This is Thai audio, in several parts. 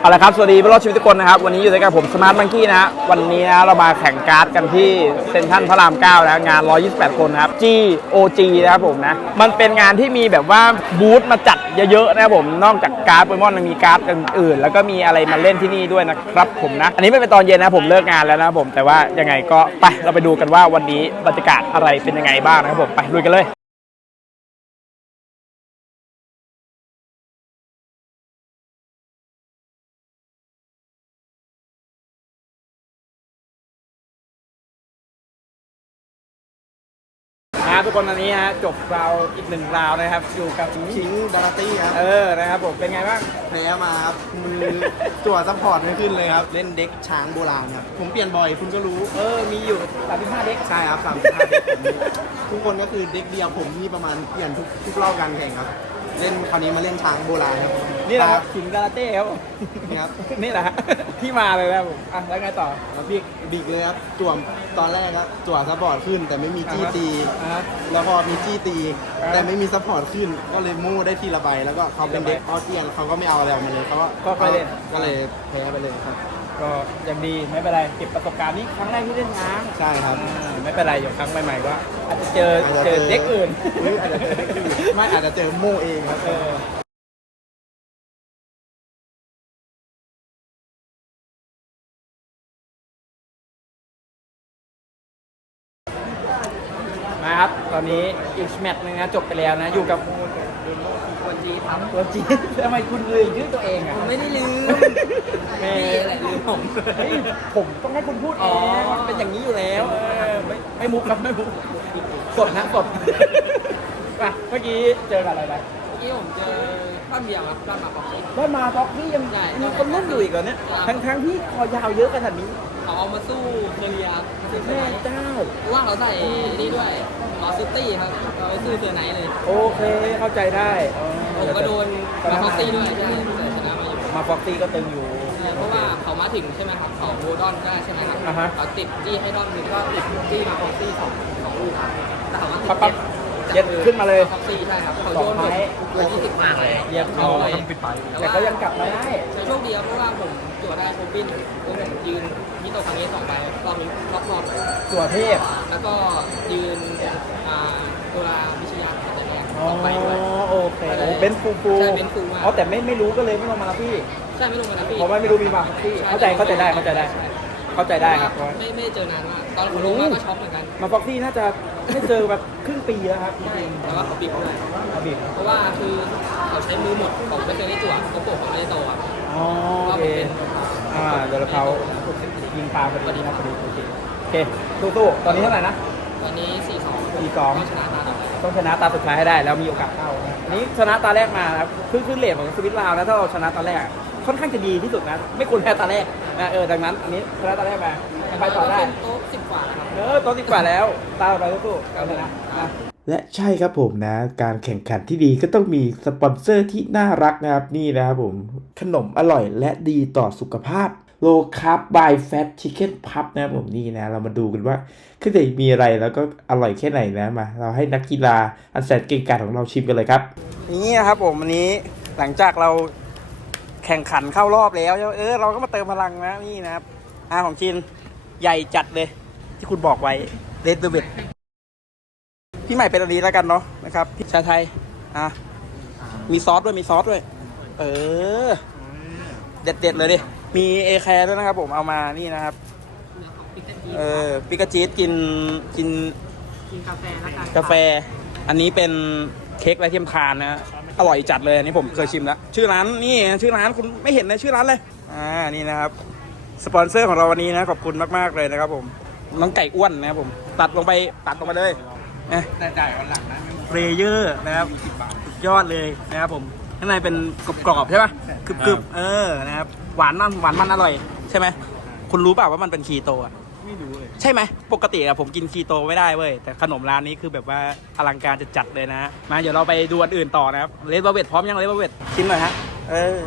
เอาละครับ สวัสดีเพื่อนรอดชีวิตทุกคนนะครับ วันนี้อยู่ด้วยกันผมสมาร์ทมังกี้นะฮะวันนี้นะเรามาแข่งการ์ดกันที่เซ็นทรัลพระราม9นะงาน 128 คนนะครับ GOG นะครับผมนะ มันเป็นงานที่มีแบบว่าบูธมาจัดเยอะๆนะครับผม นอกจากการ์ดโปเกมอนมันมีการ์ดอื่นๆ แล้วก็มีอะไรมาเล่นที่นี่ด้วยนะครับผมนะ อันนี้ไม่เป็นตอนเย็นนะผมเลิกงานแล้วนะผม แต่ว่ายังไงก็ไปเราไปดูกันว่าวันนี้บรรยากาศอะไรเป็นยังไงบ้างนะครับผม ไปลุยกันเลย ครับทุกคนตอนนี้ฮะจบราวอีกหนึ่งราวนะครับ อยู่กับชิงดาราตี้ครับเออนะครับผมเป็นไงบ้างแพ้มาครับมือจั่วซัพพอร์ตไม่ขึ้นเลยครับ เล่นเด็กช้างโบราณครับ ผมเปลี่ยนบ่อยคุณก็รู้ เออ มีอยู่35เด็กใช่ครับสามสิบห้าเด็กผมมีทุกคนก็คือเด็กเดียวผมนี่ประมาณเปลี่ยนทุกทุกรอบการแข่งครับ เล่นคราวนี้มาเล่นช้างโบราณครับนี่แหละครับขิงการาเต้ครับผมนี่ครับนี่แหละฮะที่มาเลยนะครับผมอะแล้วไงต่อแล้วบิ๊กบิ๊กเลยครับจั่วตอนแรกครับจั่วซัพพอร์ตขึ้น แต่ไม่มีจี้ตีอ่าฮะแล้วพอมีจี้ตีอ่าแต่ไม่มีซัพพอร์ตขึ้น ก็เลยมู่ได้ทีละใบแล้วก็เขาเป็นเด็กออสเตียนเขาก็ไม่เอาอะไรออกมาเลยเขาก็ค่อยเล่นก็เลยแพ้ไปเลยครับ ก็ยังดีไม่เป็นไรเก็บประสบการณ์นี้ครั้งแรกที่เล่นช้างใช่ครับ อ่าไม่เป็นไรเดี๋ยวครั้งใหม่ๆก็อาจจะเจออาจจะเจอเด็กอื่น หรืออาจจะเจอเด็กอื่นไม่อาจจะเจอโม่เองครับ เออมาครับ ตอนนี้อีกแมตช์หนึงนะจบไปแล้วนะ อยู่กับคนจีทำตัวจีทำไมคุณลืมชื่อตัวเองอะ ผมไม่ได้ลืม ม่พี่แหละลืมผมเฮ้ยผมต้องให้คุณพูดเออ๋งมันเป็นอย่างนี้อยู่แล้วเออไม่ไม่มุกครับไม่มุกสดนะสดอะเมื่อกี้เจอกันอะไรไปเมื่อกี้ผมเจอป้าเบียร์ครับป้าหมาปอกซิด ได้มาท็อกนี่ยังใช่ มีคนรุ่นอยู่อีกเหรอเนี่ยทั้งทั้งๆที่คอยาวเยอะขนาดนี้เขาเอามาสู้เซเรียสู้เซอแม่ร์ไนท์เจ้า เพราะว่าเขาใส่นี่ด้วยลอสซิตี้ครับเราไปสู้เซอร์ไนท์เลยโอเคเข้าใจได้อ๋อผมก็โดนมาฟอกซี่ด้วยใช่แต่ชนะมาอยู่มาฟอกซี่ก็ตึงอยู่ มาถึงใช่ไหมครับเขาโบดอนก็ใช่ไหมครับอ่าฮะเขาติดจี้ให้ดอนหนึ่งก็ติดจี้มาฟอกซี่สองสองลูกครับแต่เขามาติดปั๊บปั๊บเย็ดขึ้นมาเลยฟอกซี่ใช่ครับเขาสโดองนไม้เลยยี่สิบมากเลยเรียบร้อย แต่ก็ยังกลับมาได้แต่โชคดีครับเพราะว่าผมตรวจได้โควิดผมยืนมิโตะครั้งนี้สองใบรอบนี้รอบรอบตัวเทพ แล้วก็ยืนอ่าตัววิชยาปัตตานี อ๋อสองใบด้วย โอเคโอ้เบนซ์ฟูฟูใช่เบนซ์ฟูมาก อ๋อแต่ไม่ไม่รู้ก็เลยไม่ลงมารับพี่ใช่ไม่ลงกันนะพี่เพราะว่าไม่รู้มีมาพี่เข้าใจเข้าใจได้เข้าใจได้ เข้าใจได้ครับ ไม่ไม่ได้เจอนานมากตอนผมลงมาก็ช็อกเหมือนกันมาฟอกซี่น่าจะไม่เจอแบบครึ่งปีแล้วครับจใช่ริงแต่ว่าเขาบีบด้วยๆอาบิบเพราะว่าคือเขาใช้มือหมดผมไม่เคยได้จั่วเขาโปะผมไม่ได้โตอะอ๋อโอเคอ่าเดี๋ยวเขายิงปลาพอดีนะพอดีโอเคโอเคสู้ๆตอนนี้เท่าไหร่นะ ตอนนี้ 4 2สี่สองชนะตา ต่อไปต้องชนะตาสุดท้ายให้ได้แล้วมีโอกาสเข้านะอันนี้ชนะตาแรกมานะครับคือคือเลทของสวิตลาวนะถ้าเราชนะตาแรกค่อนข้างจะดีที่สุดนะไม่ควรแพ้ตาแรกนะเออดังนั้นอันนี้ชนะตาแรกมายังไปต่อได้เป็นโต๊ะสิบกว่านะครับเออตัวดีกว่าแล้วตามไปสู้ๆเอาชนะนะและใช่ครับผมนะ การแข่งขันที่ดีก็ต้องมีสปอนเซอร์ที่น่ารักนะครับนี่นะครับผมขนมอร่อยและดีต่อสุขภาพ low carb by fat chicken pup นะครับผมนี่นะ เรามาดูกันว่าคือจะมีอะไรแล้วก็อร่อยแค่ไหนนะมา เราให้นักกีฬาอันแสนเก่งกาจของเราชิมกันเลยครับ นี่นะครับผมวันนี้หลังจากเราแข่งขันเข้ารอบแล้วเออเราก็มาเติมพลังนะนี่นะครับอาของจินใหญ่จัดเลย ที่คุณบอกไว้เดดเวทพี่ใหม่เป็นอันนี้แล้วกันเนาะนะครับพี่ชาไทยอะมีซอสด้วยมีซอสด้วย เออ เด็ดเด็ดๆเลยดิ มีเอแคร์ด้วยนะครับผมเอามานี่นะครับเออปิกาจีดกินกินกินกาแฟแล้วกันกาแฟ อันนี้เป็นเค้กไรเทียมทานนะอร่อยจัดเลยอันนี้ผมเคยชิมแล้ว ชื่อร้านนี่ชื่อร้านคุณไม่เห็นนะชื่อร้านเลยอ่านี่นะครับ สปอนเซอร์ของเราวันนี้นะขอบคุณมากๆเลยนะครับผมน้องไก่อ้วนนะครับผมตัดลงไปตัดลงมาเลยนะ แต่จ่ายวันหลังนะเฟรเยอร์นะครับสุดยอดเลยนะครับผม ข้างในเป็นกรอบๆใช่ปะกรึบๆเออนะครับหวานมันหวานมันอร่อยใช่ไหมคุณรู้เปล่าว่ามันเป็นคีโตอะไม่รู้เลยใช่ไหมปกติอะผมกินคีโตไม่ได้เว้ยแต่ขนมร้านนี้คือแบบว่าอลังการจะจัดเลยนะมาเดี๋ยวเราไปดูอันอื่นต่อนะครับเลดเบเวตพร้อมยังเลดเบเวตชิมหน่อยฮะเออ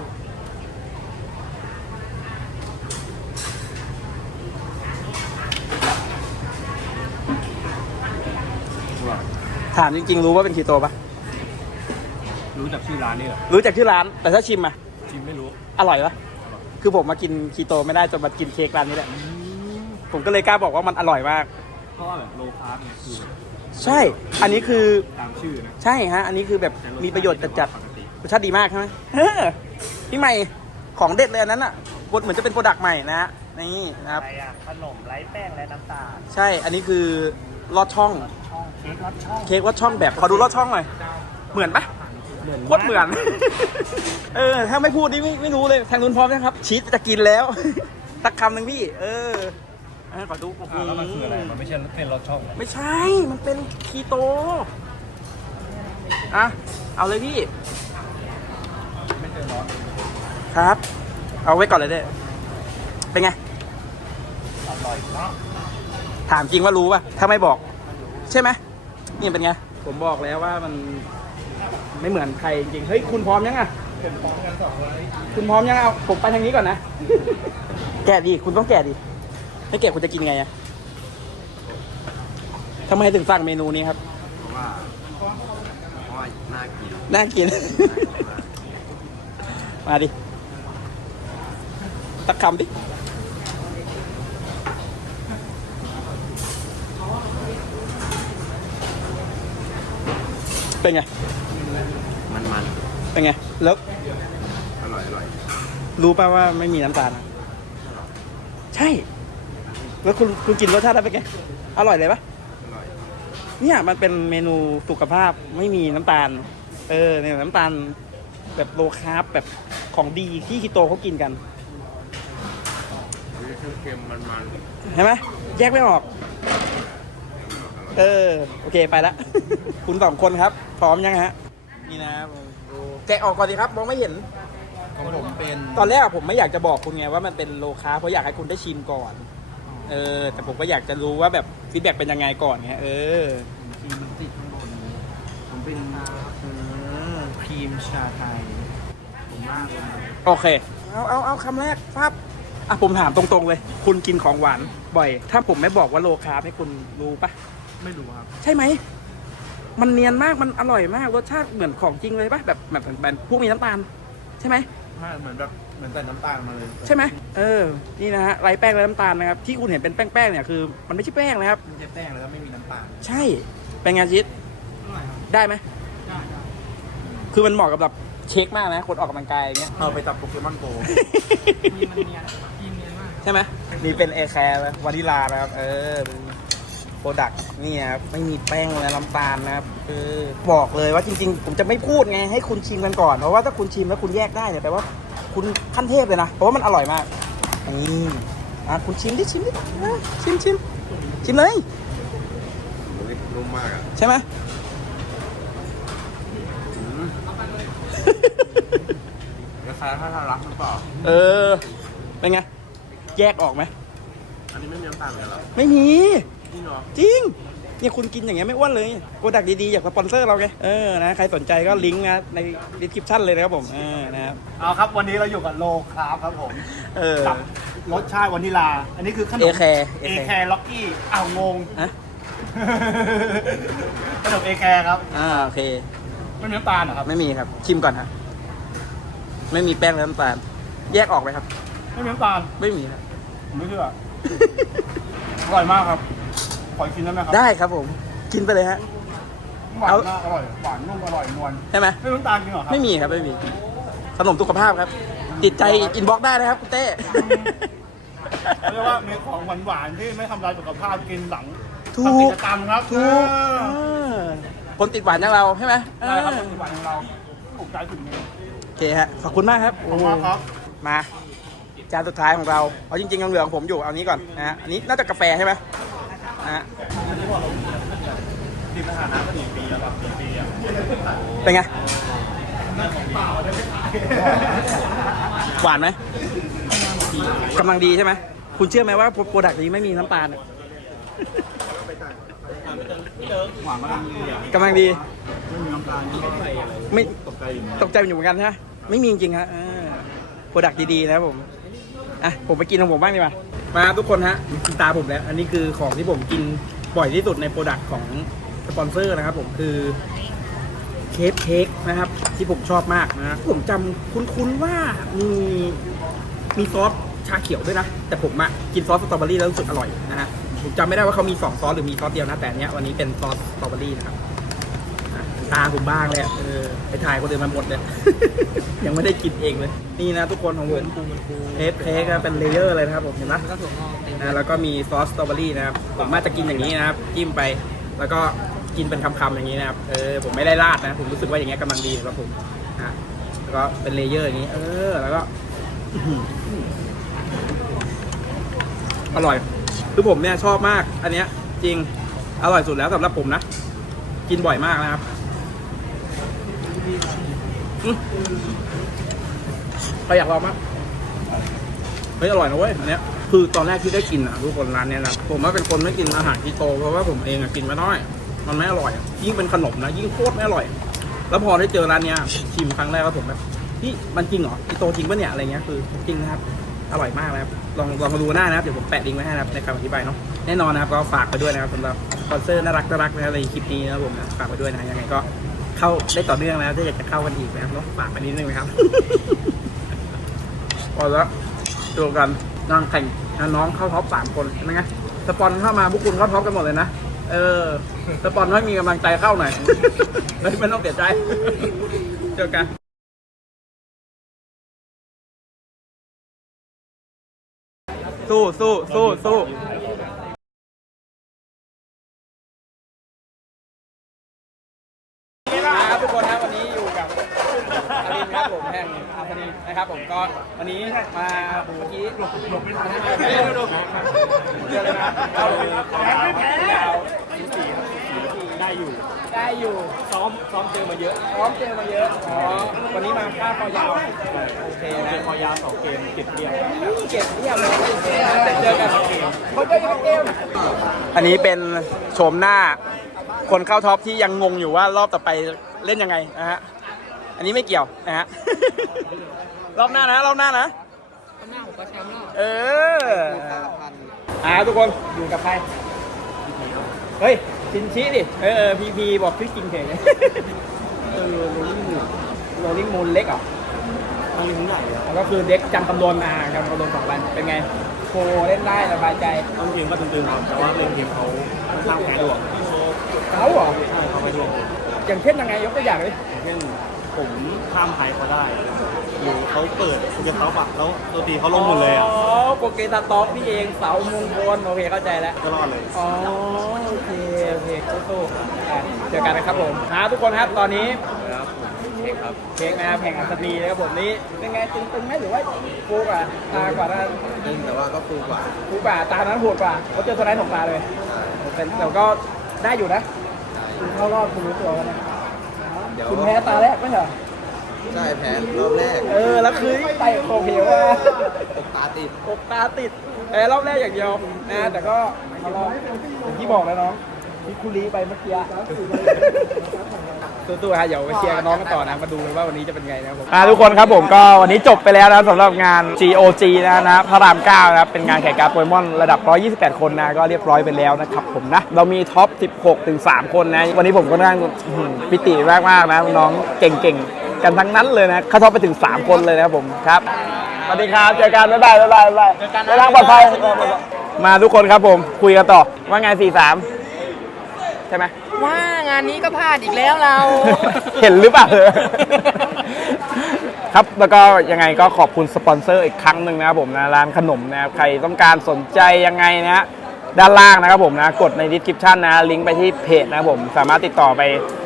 ถามจริงๆรู้ว่าเป็นคีโตปะ รู้จากชื่อร้านนี่เหรอรู้จากชื่อร้าน แต่ถ้าชิมอะชิมไม่รู้ อร่อยปะคือผมมากินคีโตไม่ได้จนมากินเค้กร้านนี้แหละ ผมก็เลยกล้าบอกว่ามันอร่อยมาก เพราะว่าแบบโลคาร์บเนี่ยคือใช่ อันนี้คือตามชื่อนะใช่ฮะ อันนี้คือแบบมีประโยชน์จัดปกติๆรสชาติดีมากใช่ไหมเออพี่ใหม่ของเด็ดเลยอันนั้นอะเหมือนจะเป็นโปรดักต์ใหม่นะฮะนี่นะครับ อะไรอะขนมไร้แป้งและน้ำตาลใช่ อันนี้คือลอดช่อง ช่องเค้กรสช่อง เค้กลอดช่องแบบขอดูลอดช่องหน่อย เหมือนปะเหมือน โคตรเหมือน เออ ถ้าไม่พูดนี่ไม่ไม่รู้เลยแทงนุนพร้อมนะครับ ชีสจะกินแล้วสักคำหนึ่งพี่ เอออะขอดูโอ้โหแล้วมันคืออะไร มันไม่ใช่เป็นรสช่องไม่ใช่ มันเป็นคีโต อะ เอาเลยพี่ ไม่เคยร้อนครับ เอาไว้ก่อนเลยเด้อเป็นไง อร่อยเนาะถามจริงว่ารู้ป่ะ ถ้าไม่บอก ใช่ไหมนี่เป็นไง ผมบอกแล้วว่ามัน ไม่เหมือนใครจริงเฮ้ยคุณพร้อมยังอะผมพร้อมกันสองร้อยคุณพร้อมยังเอาผมไปทางนี้ก่อนนะ แกะดิคุณต้องแกะดิไม่แกะคุณจะกินไงอะทำไมถึงสั่งเมนูนี้ครับ เพราะว่าเพราะว่าน่ากินน่ากิน มาดิ ตักคำดิ เป็นไง มันมันเป็นไง แล้วอร่อยอร่อยรู้ป่าว่าไม่มีน้ำตาลอะใช่ แล้วคุณคุณกินรสชาติได้เป็นไง อร่อยเลยปะอร่อยเนี่ยมันเป็นเมนูสุขภาพไม่มีน้ำตาล เออเนี่ยน้ำตาล แบบโลคาร์บแบบของดีที่คีโตเขากินกันเค็มมันมันเห็นไหมแยกไม่ออก เออ โอเคไปละ คุณสองคนครับ พร้อมยังฮะ นี่นะครับแกะออกก่อนดีครับมองไม่เห็น ของผมเป็นตอนแรกอะผมไม่อยากจะบอกคุณไงว่ามันเป็นโลคาร์บเพราะอยากให้คุณได้ชิมก่อน เออ แต่ผมก็อยากจะรู้ว่าแบบฟีดแบ็กเป็นยังไงก่อนไงเออ ครีมมันติดข้างบนผมเป็นครีมชาไทย ผมมากเลยโอเค เอาเอาเอาคำแรกครับอะผมถามตรงๆเลย คุณกินของหวานบ่อย ถ้าผมไม่บอกว่าโลคาร์บให้คุณรู้ปะไม่รู้ครับ ใช่ไหม มันเนียนมากมันอร่อยมากรสชาติเหมือนของจริงเลยปะแบบแบบแบบพวกมีน้ำตาล ใช่ไหมถ้าเหมือนแบบเหมือนใส่น้ำตาลมาเลยใช่ไหมเออนี่นะฮะไรแป้งไรน้ำตาลนะครับที่คุณเห็นเป็นแป้งๆเนี่ยคือมันไม่ใช่แป้งนะครับไม่ใช่แป้งแล้วก็ไม่มีน้ำตาลใช่เป็นไงชิดได้ไหมคือมันเหมาะกับแบบเช็คมากนะคนออกกำลังกายอย่างเงี้ย เอาไปจับโปเกมอนโกมีมันเนียนทีมเนียนมาก ใช่ไหมนี่เป็นเอแคร์วานิลานะครับ เออ โปรดักนี่ครับไม่มีแป้งและน้ำตาลนะครับเออบอกเลยว่าจริง ๆ ผมจะไม่พูดไงให้คุณชิมกันก่อนเพราะว่าถ้าคุณชิมแล้วคุณแยกได้เนี่ยแปลว่าคุณขั้นเทพเลยนะเพราะว่ามันอร่อยมากนี่อะคุณชิมดิชิมดิอะชิมชิมชิมเลยนุ่มมากอะใช่ไหมคล้ายๆถ้าทารักหรือเปล่าเออเป็นไงแยกออกไหมอันนี้ไม่มีน้ำตาลเลยเหรอไม่มี จริงเหรอ จริงเนี่ยคุณกินอย่างเงี้ยไม่อ้วนเลยโปรดักดีๆ อยากสปอนเซอร์เราไงเออนะใครสนใจก็ลิงก์นะในดีสคริปชั่นเลยนะครับผมเออนะครับเอาครับ วันนี้เราอยู่กับโลคาร์บครับผมเออกับรสชาติวานิลา อันนี้คือขนเอมแคร์เอแคร์ล็อกกี้อ้าวงงฮะขนมเอแคร์ครับอ่าโอเคไม่มีน้ำตาลเหรอครับไม่มีครับชิมก่อนฮะไม่มีแป้งและน้ำตาลแยกออกไหมครับ ไม่มีน้ำตาลไม่มีครับผมไม่เชื่ออร่อยมากครับ ขออีกชิ้นได้ไหมครับได้ครับผม กินไปเลยฮะ หวานเอามากอร่อย หวานนุ่มอร่อยนวลใช่ไหม ไม่มีน้ำตาลจริงเหรอครับไม่มีครับไม่มีขนมสุขภาพครับ ติดใจอินบ็อกได้นะครับคุณเต้ เขาเรียกว่ามีของหวานๆที่ไม่ทำลายสุขภาพกินหลังถูก ทำกิจกรรมครับถูกเออเออคนติดหวานอย่างเราใช่ไหมเอได้อครับเป็นหวานของเราถูกใจถึงนี้ โอเคฮะขอบคุณมากครับขอบคุณมากครับ มาจานสุดท้ายของเราเอาจริงๆยังเหลือของผมอยู่เอานี้ก่อนนะฮะอันนี้น่าจะกาแฟใช่ไหม นะฮะทีมทหารน้ำก็หนีปีแล้วแบบหนีปีอะเป็นไง หวานไหมกำลังดีใช่ไหม คุณเชื่อไหมว่าโปรดักต์นี้ไม่มีน้ำตาลอะหวานมากเลยอะกำลังดี ไม่มีน้ำตาลไม่ใส่อะไรไม่ตกใจอยู่นะตกใจอยู่เหมือนกันฮะ ไม่มีจริงๆฮะโปรดักต์ดีๆนะครับผม อะ ผมไปกินของผมบ้างดีกว่า มาทุกคนฮะตาผมแล้ว อันนี้คือของที่ผมกินบ่อยที่สุดในโปรดักต์ของสปอนเซอร์นะครับผมคือเคฟเค้กนะครับ ที่ผมชอบมากนะผมจำคุ้นๆว่ามีมีซอสชาเขียวด้วยนะ แต่ผมอะกินซอสสตรอเบอรี่แล้วรู้สึกอร่อยนะฮะผมจำไม่ได้ว่าเขามีสองซอสหรือมีซอสเดียวนะแต่อันเนี้ยวันนี้เป็นซอสสตรอเบอรี่นะครับ ตาผมบ้างเลยอะเออไปถ่ายคนอื่นมาหมดเลย ยังไม่ได้กินเองเลย นี่นะทุกคนของผมเทปเค้กนะเป็นเลเยอร์เลยนะครับผมเห็นไหมแล้วก็ถั่วงอกเต็มนะแล้วก็มีซอสสตรอเบอรี่นะครับผมมาจะกินอย่างนี้นะครับจิ้มไป แล้วก็กินเป็นคำๆอย่างนี้นะครับเออผมไม่ได้ราดนะ ผมรู้สึกว่าอย่างเงี้ยกำลังดีสำหรับผมนะแล้วก็เป็นเลเยอร์อย่างนี้ เออ แล้วก็อื้อหืออร่อย คือผมเนี่ยชอบมาก อันเนี้ยจริง อร่อยสุดแล้วสำหรับผมนะ กินบ่อยมากนะครับอื้อ ใครอยากลองมั้ยเฮ้ยอร่อยนะเว้ยอันเนี้ยคือตอนแรกที่ได้กินอะทุกคนร้านเนี้ยนะผมว่าเป็นคนไม่กินอาหารคีโตเพราะว่าผมเองอะกินไม่ได้มันไม่อร่อย ยิ่งเป็นขนมนะยิ่งโคตรไม่อร่อย แล้วพอได้เจอร้านเนี้ยชิมครั้งแรกแล้วผมแบบพี่มันจริงเหรอคีโตจริงปะเนี่ยอะไรเงี้ยคือจริงนะครับอร่อยมากนะครับลองลองมาดูหน้านะครับเดี๋ยวผมแปะลิงก์ไว้ให้นะครับในคำอธิบายเนาะแน่นอนนะครับก็ฝากไปด้วยนะครับสำหรับสปอนเซอร์น่ารักน่ารักนะในคลิปนี้นะครับผมนะฝากไปด้วยนะยังไงก็ เข้าได้ต่อเนื่องนะถ้าอยากจะเข้ากันอีกนะครับเนาะฝากไปนิดนึงนะครับ พอแล้วเจอกันนั่งแข่งนะน้องเข้าท็อปสามคนใช่ไหมไงสปอนเข้ามาพวกคุณเข้าท็อปกันหมดเลยนะเออสปอนให้มีกำลังใจเข้าหน่อยไม่ไม่ต้องเสียใจเจอกันสู้สู้สู้สู้ ครับทุกคนนะวันนี้อยู่กับอารินครับผมแห่งอาคานีนะครับผมก็วันนี้มาเมื่อกี้หลบหลบไม่ทันเร็วดูเจอเลยนะเรายาวสีสีครับสีได้อยู่ ได้อยู่ซ้อมซ้อมเจอมาเยอะซ้อมเจอมาเยอะอ๋อวันนี้มาค่าคอยาวโอเคนะคอยาวสองเกมเก็บเดียวเก็บเดียวเลยเจอกันเกมเขาจะยังเกมอันนี้เป็นโฉมหน้า คนเข้าท็อปที่ยังงงอยู่ว่ารอบต่อไปเล่นยังไงนะฮะ อันนี้ไม่เกี่ยวนะฮะ รอบหน้านะ รอบหน้านะ ข้างหน้าผมก็แชมป์แล้วเออ อ่าทุกคนอยู่กับใคร เฮ้ย ชินชิดิ เออพีพีบอกชื่อจริงเฉยเออโรลลิ่งมูนโรลลิ่งมูนเล็กเหรอมันมีทั้งใหญ่เลยแล้วก็คือเด็กจำตำรวจมาจำตำรวจสองวันเป็นไงโคเล่นได้สบายใจ ต้องเกมก็ตึงๆครับแต่ว่าเล่นเกมเขาค่อนข้างแพ้ดวง เขาเหรอใช่เขาไม่ดวงอย่างเช่นยังไงยกตัวอย่างเลยอย่างเช่นผมข้ามไฮเขาได้หรือเขาเปิดเกมเขาปักแล้วตัวตีเขาลงหมดเลยอะอ๋อโปเกตาต็อกนี่เองเสามงคลโอเคเข้าใจแล้ว ก็รอดเลย อ๋อโอเคโอเคสู้ๆอะเจอกันนะครับผมฮะทุกคนครับตอนนี้ครับผมเช็คครับเค้กนะครับแข่งอัศนีนะครับผมนี่เป็นไงตึงๆไหมหรือว่าฟูกว่าตากว่านั้นยิงแต่ว่าก็ฟูกว่าฟูกว่าตานั้นโหดกว่าเขาเจอตัวไหนของตาเลยเป็นแต่ก็ได้อยู่นะ คุณเข้ารอบคุณรู้ตัวกันนะเดี๋ยวคุณแพ้ตาแรกไม่ใช่เหรอ ใช่แพ้รอบแรกเออ แล้วคือไปโคเพลว่าตกตาติดอกตาติดแต่รอบแรกอย่างเดียวนะ แต่ก็มารอบอย่างที่บอกแล้วน้องที่คุรีไปเมื่อกี้ ตู้ๆฮะเดี๋ยวไปเชียร์กับน้องกันต่อนะมาดูกันว่าวันนี้จะเป็นไงนะครับผมทุกคนครับผมก็วันนี้จบไปแล้วนะสำหรับงาน GOG นะนะพระราม 9 นะครับเป็นงานแข่งการ์ดโปเกมอนระดับ 128 คนนะก็เรียบร้อยไปแล้วนะครับผมนะ เรามีท็อป 16 ถึง 3 คนนะ วันนี้ผมก็นั่งอื้อหือปิติมากๆนะน้องเก่งๆ กันทั้งนั้นเลยนะเข้าท็อปไปถึง 3 คนเลยนะครับผมครับสวัสดีครับเจอกันบ๊ายบายบ๊ายบายบ๊ายบายเดินทางปลอดภัยมาทุกคนครับผมคุยกันต่อว่าไง 43 ใช่ไหม ว่างานนี้ก็พลาดอีกแล้วเรา เห็นหรือเปล่าครับแล้วก็ยังไงก็ขอบคุณสปอนเซอร์อีกครั้งหนึ่งนะครับผมนะร้านขนมนะครับใครต้องการสนใจยังไงนะด้านล่างนะครับผมนะ กดใน description นะลิงก์ไปที่เพจนะครับผมสามารถติดต่อไป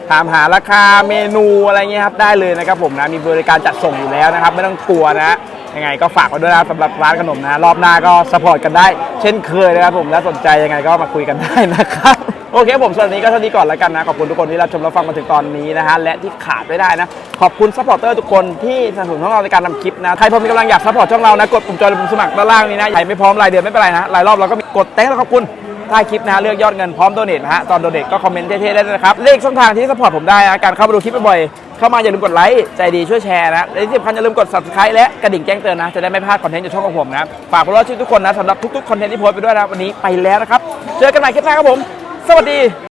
ถามหาราคาเมนูอะไรเงี้ยครับได้เลยนะครับผมนะมีบริการจัดส่งอยู่แล้วนะครับ ไม่ต้องกลัวนะยังไงก็ฝากไว้ด้วยนะสำหรับร้านขนมนะ รอบหน้าก็สปอร์ตกันได้ เช่นเคยนะครับผมถ้าสนใจยังไงก็มาคุยกันได้นะครับ โอเคผมส่วนนี้ก็เท่านี้ก่อนแล้วกันนะ ขอบคุณทุกคนที่รับชมรับฟังมาถึงตอนนี้นะฮะ และที่ขาดไม่ได้นะ ขอบคุณซัพพอร์เตอร์ทุกคนที่สนับสนุนช่องเราในการทำคลิปนะ ใครพอมีกำลังอยากซัพพอร์ตช่องเรานะ กดปุ่มจอยหรือปุ่มสมัครด้านล่างนี้นะ ใครไม่พร้อมรายเดือนไม่เป็นไรนะรายรอบเราก็มีกดแต้งแล้วขอบคุณใต้คลิปนะฮะเลือกยอดเงินพร้อมโดเนทนะฮะตอนโดเนทก็คอมเมนต์เท่ๆได้เลยนะครับเลขช่องทางที่ซัพพอร์ตผมได้นะการเข้ามาดูคลิปบ่อยๆเข้ามาอย่าลืมกดไลค์ใจดีช่วยแชร์นะและที่สำคัญอย่าลืมกด subscribe และกระดิ่งแจ้งเตือนนะ จะได้ไม่พลาดคอนเทนต์จากช่องของผมนะฝากพวกเราทุกคนนะสำหรับทุกๆคอนเทนต์ที่โพสต์ไปด้วยนะวันนี้ไปแล้วนะครับเจอกันใหม่คลิปหน้าครับผม สวัสดี